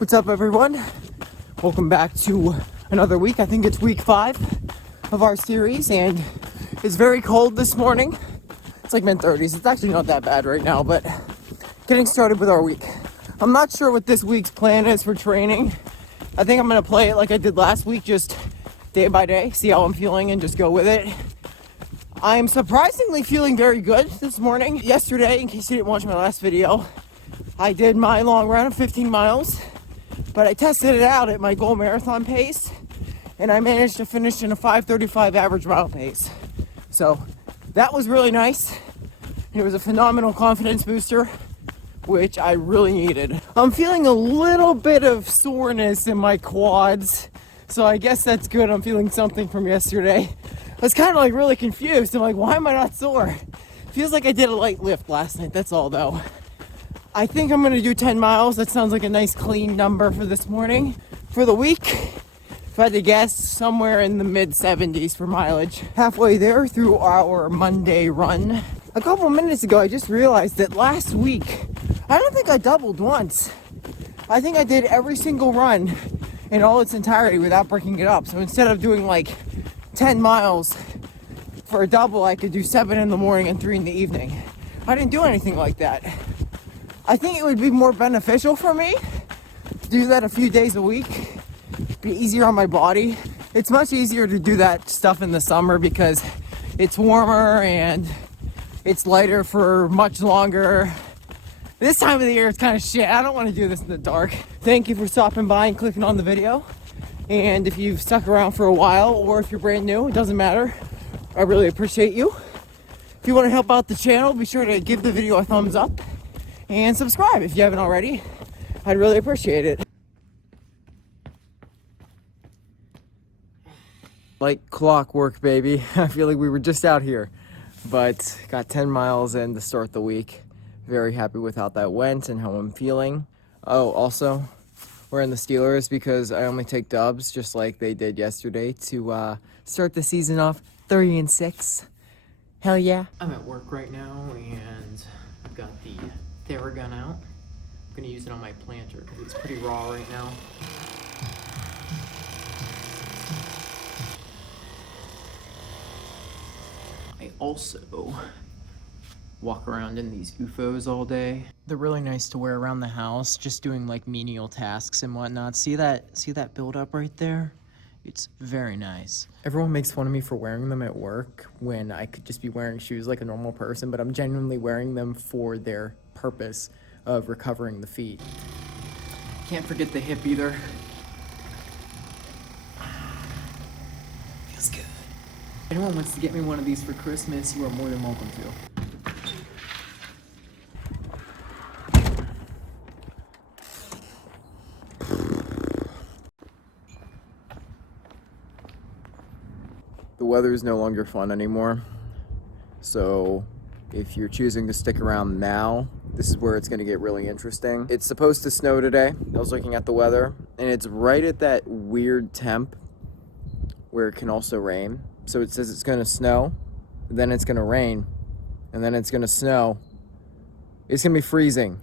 What's up, everyone? Welcome back to another week. I think it's week 5 of our series, and it's very cold this morning. It's like mid-30s. It's actually not that bad right now, but getting started with our week. I'm not sure what this week's plan is for training. I think I'm gonna play it like I did last week, just day by day, see how I'm feeling and just go with it. I'm surprisingly feeling very good this morning. Yesterday, in case you didn't watch my last video, I did my long run of 15 miles, but I tested it out at my goal marathon pace, and I managed to finish in a 5:35 average mile pace. So that was really nice. It was a phenomenal confidence booster, which I really needed. I'm feeling a little bit of soreness in my quads, so I guess that's good. I'm feeling something from yesterday. I was kind of like really confused. I'm like, why am I not sore? Feels like I did a light lift last night, that's all though. I think I'm gonna do 10 miles. That sounds like a nice clean number for this morning. For the week, if I had to guess, somewhere in the mid-70s for mileage. Halfway there through our Monday run. A couple minutes ago, I just realized that last week, I don't think I doubled once. I think I did every single run in all its entirety without breaking it up. So instead of doing like 10 miles for a double, I could do 7 in the morning and 3 in the evening. I didn't do anything like that. I think it would be more beneficial for me to do that a few days a week, be easier on my body. It's much easier to do that stuff in the summer because it's warmer and it's lighter for much longer. This time of the year it's kind of shit. I don't want to do this in the dark. Thank you for stopping by and clicking on the video. And if you've stuck around for a while or if you're brand new, it doesn't matter. I really appreciate you. If you want to help out the channel, be sure to give the video a thumbs up and subscribe if you haven't already. I'd really appreciate it. Like clockwork, baby. I feel like we were just out here, but got 10 miles in to start the week. Very happy with how that went and how I'm feeling. Oh, also, we're in the Steelers because I only take dubs just like they did yesterday to start the season off 3-6. Hell yeah. I'm at work right now and I've got the Theragun out. I'm gonna use it on my planter because it's pretty raw right now. I also walk around in these UFOs all day. They're really nice to wear around the house, just doing like menial tasks and whatnot. See that build up right there? It's very nice. Everyone makes fun of me for wearing them at work when I could just be wearing shoes like a normal person, but I'm genuinely wearing them for their purpose of recovering the feet. Can't forget the hip either. Feels good. If anyone wants to get me one of these for Christmas, you are more than welcome to. The weather is no longer fun anymore, so if you're choosing to stick around now, this is where it's going to get really interesting. It's supposed to snow today. I was looking at the weather, and it's right at that weird temp where it can also rain. So it says it's going to snow, then it's going to rain, and then it's going to snow. It's going to be freezing.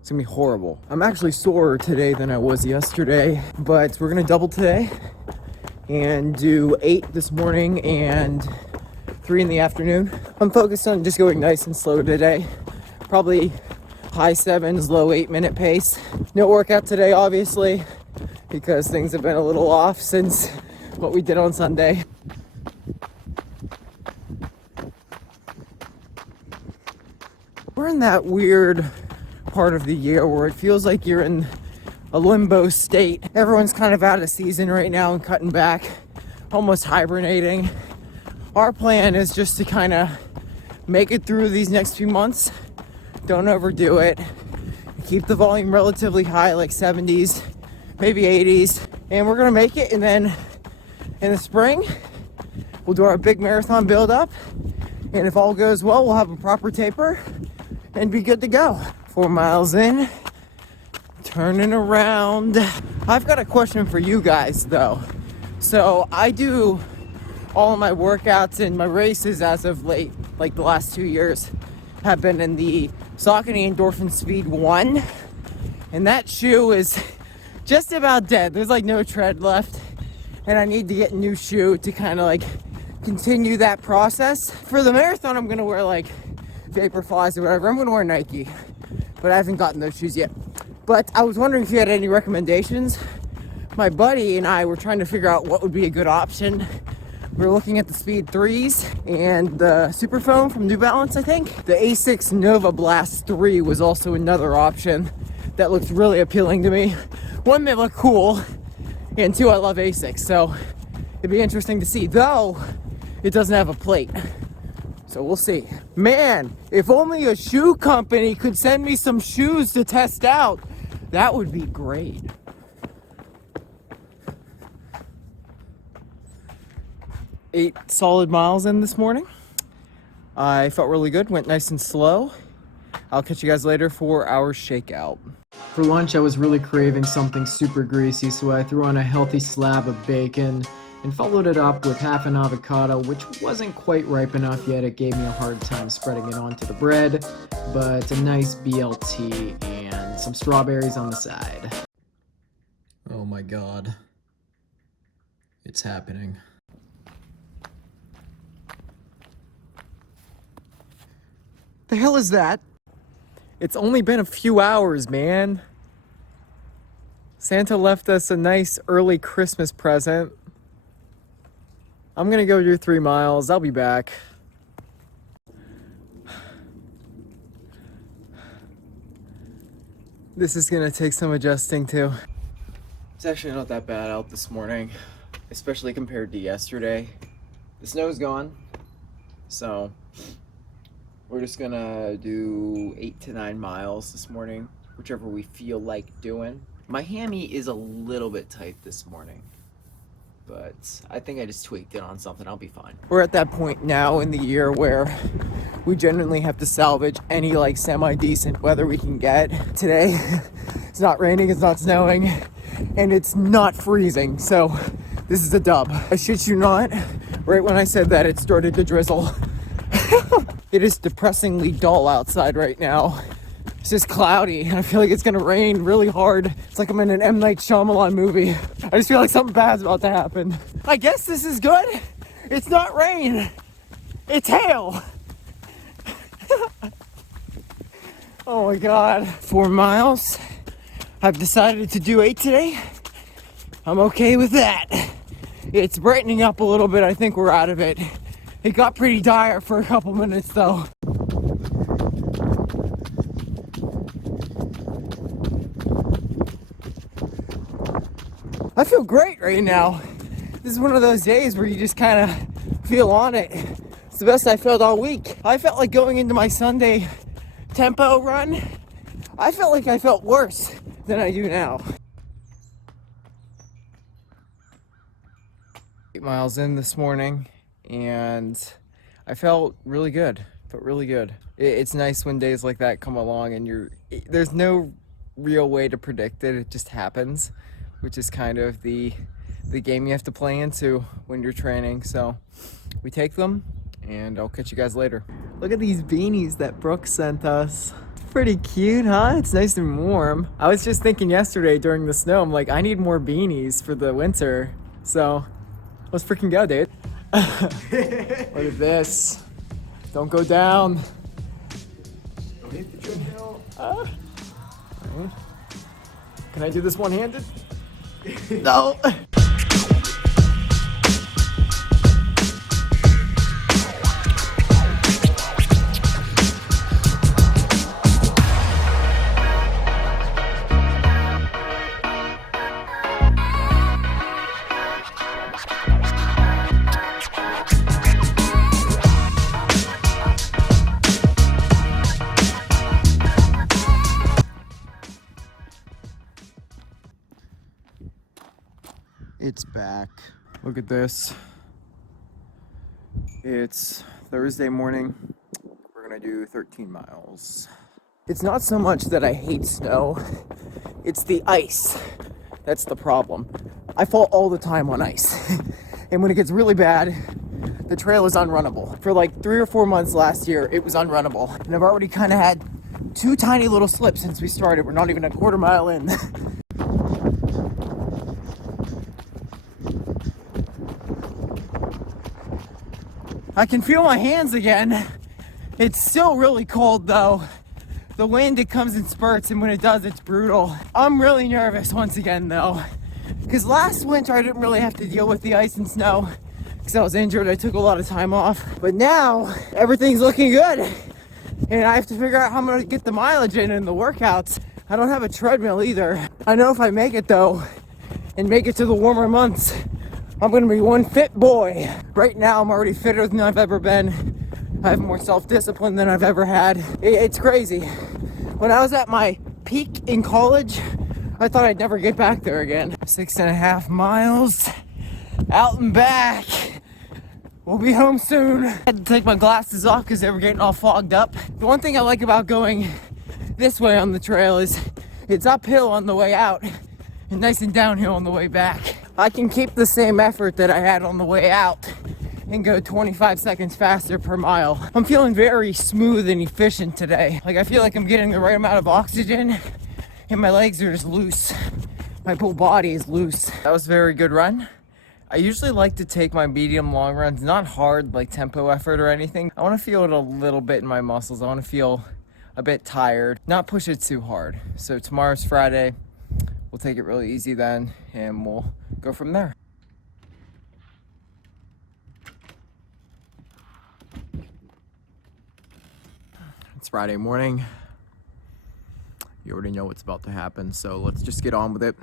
It's going to be horrible. I'm actually sorer today than I was yesterday, but we're going to double today and do 8 this morning and 3 in the afternoon. I'm focused on just going nice and slow today. Probably high 7s, low 8-minute pace. No workout today, obviously, because things have been a little off since what we did on Sunday. We're in that weird part of the year where it feels like you're in a limbo state. Everyone's kind of out of season right now and cutting back, almost hibernating. Our plan is just to kind of make it through these next few months. Don't overdo it. Keep the volume relatively high, like 70s, maybe 80s. And we're gonna make it, and then in the spring, we'll do our big marathon build up. And if all goes well, we'll have a proper taper and be good to go. 4 miles in, turning around. I've got a question for you guys though. So I do all of my workouts and my races as of late, like the last 2 years, have been in the Saucony Endorphin Speed 1. And that shoe is just about dead. There's like no tread left. And I need to get a new shoe to kind of like continue that process. For the marathon, I'm gonna wear like Vaporflies or whatever. I'm gonna wear Nike, but I haven't gotten those shoes yet. But I was wondering if you had any recommendations. My buddy and I were trying to figure out what would be a good option. We're looking at the Speed 3s and the Superfoam from New Balance, I think. The Asics Nova Blast 3 was also another option that looked really appealing to me. One, they look cool, and two, I love Asics, so it'd be interesting to see. Though, it doesn't have a plate, so we'll see. Man, if only a shoe company could send me some shoes to test out, that would be great. Eight solid miles in this morning. I felt really good, went nice and slow. I'll catch you guys later for our shakeout. For lunch, I was really craving something super greasy, so I threw on a healthy slab of bacon and followed it up with half an avocado, which wasn't quite ripe enough yet. It gave me a hard time spreading it onto the bread, but a nice BLT and some strawberries on the side. Oh my God. It's happening. The hell is that? It's only been a few hours, man. Santa left us a nice early Christmas present. I'm gonna go do 3 miles. I'll be back. This is gonna take some adjusting too. It's actually not that bad out this morning, especially compared to yesterday. The snow's gone, so we're just gonna do 8 to 9 miles this morning, whichever we feel like doing. My hammy is a little bit tight this morning, but I think I just tweaked it on something. I'll be fine. We're at that point now in the year where we genuinely have to salvage any like semi-decent weather we can get. Today, it's not raining, it's not snowing, and it's not freezing, so this is a dub. I shit you not, right when I said that, it started to drizzle. It is depressingly dull outside right now. It's just cloudy, and I feel like it's gonna rain really hard. It's like I'm in an M. Night Shyamalan movie. I just feel like something bad's about to happen. I guess this is good. It's not rain. It's hail. Oh my God. 4 miles. I've decided to do 8 today. I'm okay with that. It's brightening up a little bit. I think we're out of it. It got pretty dire for a couple minutes though. I feel great right now. This is one of those days where you just kind of feel on it. It's the best I felt all week. I felt like going into my Sunday tempo run, I felt like I felt worse than I do now. 8 miles in this morning, and I felt really good. It's nice when days like that come along and there's no real way to predict it. It just happens, which is kind of the game you have to play into when you're training. So we take them, and I'll catch you guys later. Look at these beanies that Brooke sent us. Pretty cute, huh? It's nice and warm. I was just thinking yesterday during the snow, I'm like, I need more beanies for the winter. So let's freaking go, dude. Look at this. Don't go down. Don't hit the treadmill. Right. Can I do this one-handed? No. It's back. Look at this. It's Thursday morning. We're gonna do 13 miles. It's not so much that I hate snow, it's the ice. That's the problem. I fall all the time on ice. And when it gets really bad, the trail is unrunnable. For like 3 or 4 months last year, it was unrunnable. And I've already kind of had 2 tiny little slips since we started. We're not even a quarter mile in. I can feel my hands again. It's still really cold though. The wind, it comes in spurts, and when it does, it's brutal. I'm really nervous once again though, because last winter I didn't really have to deal with the ice and snow because I was injured. I took a lot of time off, but now everything's looking good, and I have to figure out how I'm gonna get the mileage in and the workouts. I don't have a treadmill either. I know if I make it though, and make it to the warmer months, I'm gonna be one fit boy. Right now, I'm already fitter than I've ever been. I have more self-discipline than I've ever had. It's crazy. When I was at my peak in college, I thought I'd never get back there again. 6.5 miles, out and back. We'll be home soon. I had to take my glasses off because they were getting all fogged up. The one thing I like about going this way on the trail is it's uphill on the way out and nice and downhill on the way back. I can keep the same effort that I had on the way out and go 25 seconds faster per mile. I'm feeling very smooth and efficient today. Like I feel like I'm getting the right amount of oxygen and my legs are just loose. My whole body is loose. That was a very good run. I usually like to take my medium long runs, not hard like tempo effort or anything. I want to feel it a little bit in my muscles. I want to feel a bit tired, not push it too hard. So tomorrow's Friday. We'll take it really easy then, and we'll go from there. It's Friday morning. You already know what's about to happen, so let's just get on with it.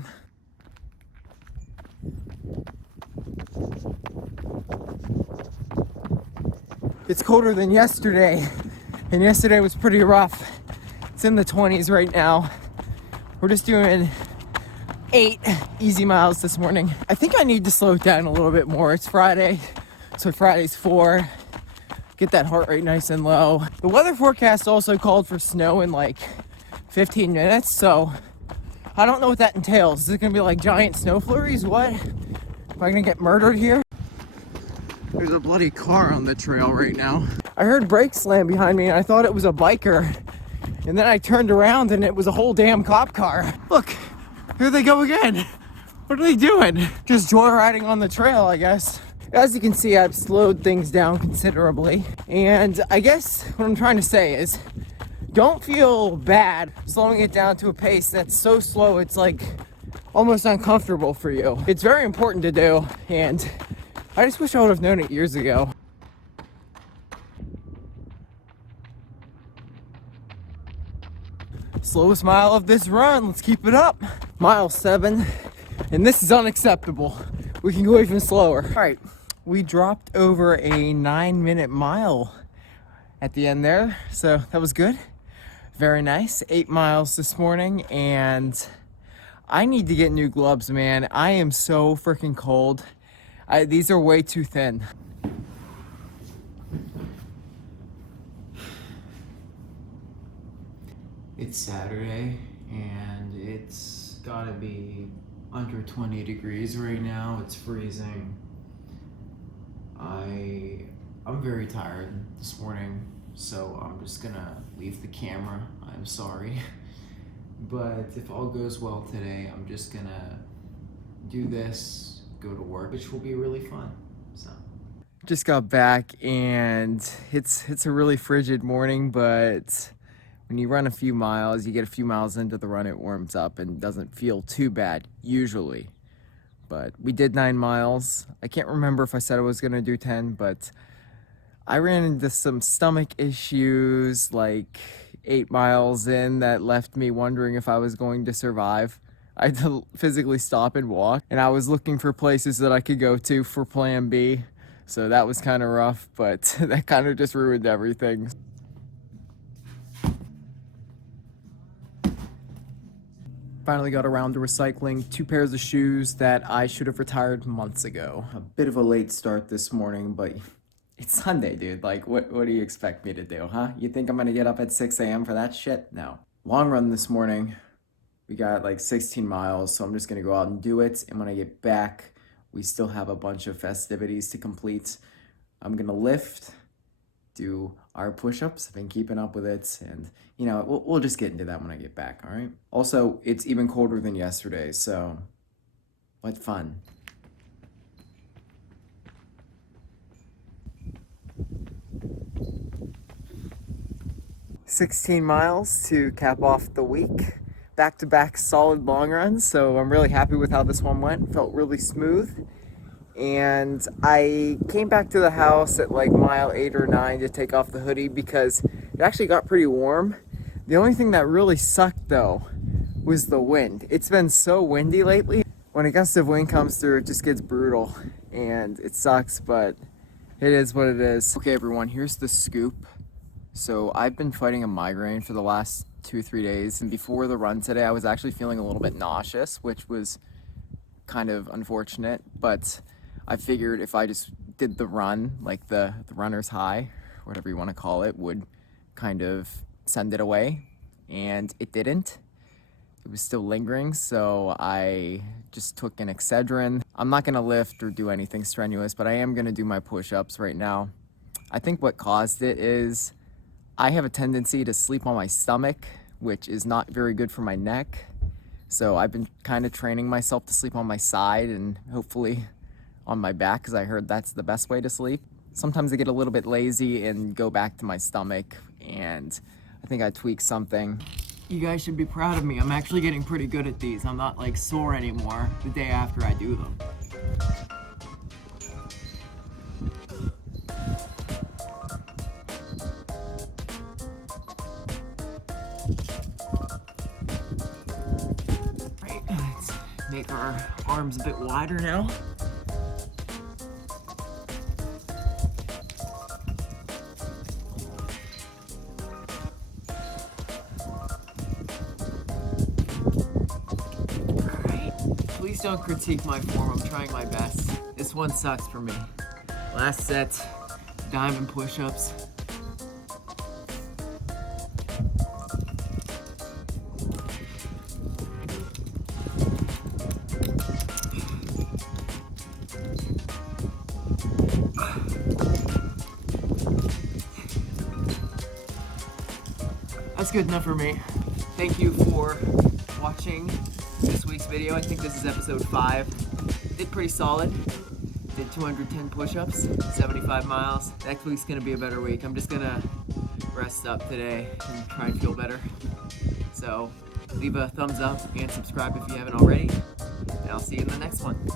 It's colder than yesterday, and yesterday was pretty rough. It's in the 20s right now. We're just doing 8 easy miles this morning. I think I need to slow it down a little bit more. It's Friday, so Friday's 4. Get that heart rate nice and low. The weather forecast also called for snow in like 15 minutes, so I don't know what that entails. Is it gonna be like giant snow flurries? What? Am I gonna get murdered here? There's a bloody car on the trail right now. I heard brakes slam behind me and I thought it was a biker. And then I turned around and it was a whole damn cop car. Look, here they go again. What are they doing? Just joyriding on the trail, I guess. As you can see, I've slowed things down considerably. And I guess what I'm trying to say is, don't feel bad slowing it down to a pace that's so slow it's like almost uncomfortable for you. It's very important to do, and I just wish I would have known it years ago. Slowest mile of this run, let's keep it up. Mile 7, and this is unacceptable. We can go even slower. All right, we dropped over a 9-minute mile at the end there, so that was good. Very nice. 8 miles this morning, and I need to get new gloves, man. I am so freaking cold. These are way too thin. It's Saturday, and it's gotta be under 20 degrees right now. It's freezing. I'm very tired this morning, so I'm just gonna leave the camera. I'm sorry. But if all goes well today, I'm just gonna do this, go to work, which will be really fun. So just got back, and it's a really frigid morning, but when you run a few miles, you get a few miles into the run, it warms up and doesn't feel too bad usually. But we did 9 miles. I can't remember if I said I was gonna do 10, but I ran into some stomach issues like 8 miles in that left me wondering if I was going to survive. I had to physically stop and walk, and I was looking for places that I could go to for plan B. So that was kind of rough, but that kind of just ruined everything. Finally got around to recycling 2 pairs of shoes that I should have retired months ago. A bit of a late start this morning, but it's Sunday, dude. Like, what do you expect me to do, huh? You think I'm gonna get up at 6 a.m. for that shit? No. Long run this morning. We got like 16 miles, so I'm just gonna go out and do it. And when I get back, we still have a bunch of festivities to complete. I'm gonna lift, do our push-ups. I've been keeping up with it, and you know, we'll just get into that when I get back, all right? Also, it's even colder than yesterday, so what fun. 16 miles to cap off the week. Back-to-back solid long runs, so I'm really happy with how this one went. Felt really smooth. And I came back to the house at like mile 8 or 9 to take off the hoodie because it actually got pretty warm. The only thing that really sucked though was the wind. It's been so windy lately. When a gust of wind comes through, it just gets brutal and it sucks, but it is what it is. Okay everyone, here's the scoop. So I've been fighting a migraine for the last 2-3 days, and before the run today I was actually feeling a little bit nauseous, which was kind of unfortunate, but I figured if I just did the run, like the runner's high, whatever you want to call it, would kind of send it away, and it didn't. It was still lingering, so I just took an Excedrin. I'm not gonna lift or do anything strenuous, but I am gonna do my push-ups right now. I think what caused it is I have a tendency to sleep on my stomach, which is not very good for my neck. So I've been kind of training myself to sleep on my side and hopefully on my back, because I heard that's the best way to sleep. Sometimes I get a little bit lazy and go back to my stomach, and I think I tweaked something. You guys should be proud of me. I'm actually getting pretty good at these. I'm not like sore anymore the day after I do them. Right, let's make our arms a bit wider now. Please don't critique my form, I'm trying my best. This one sucks for me. Last set, diamond push-ups. That's good enough for me. Thank you for watching this week's video. I think this is episode 5. Did pretty solid. Did 210 push-ups, 75 miles. Next week's gonna be a better week. I'm just gonna rest up today and try and feel better. So leave a thumbs up and subscribe if you haven't already. And I'll see you in the next one.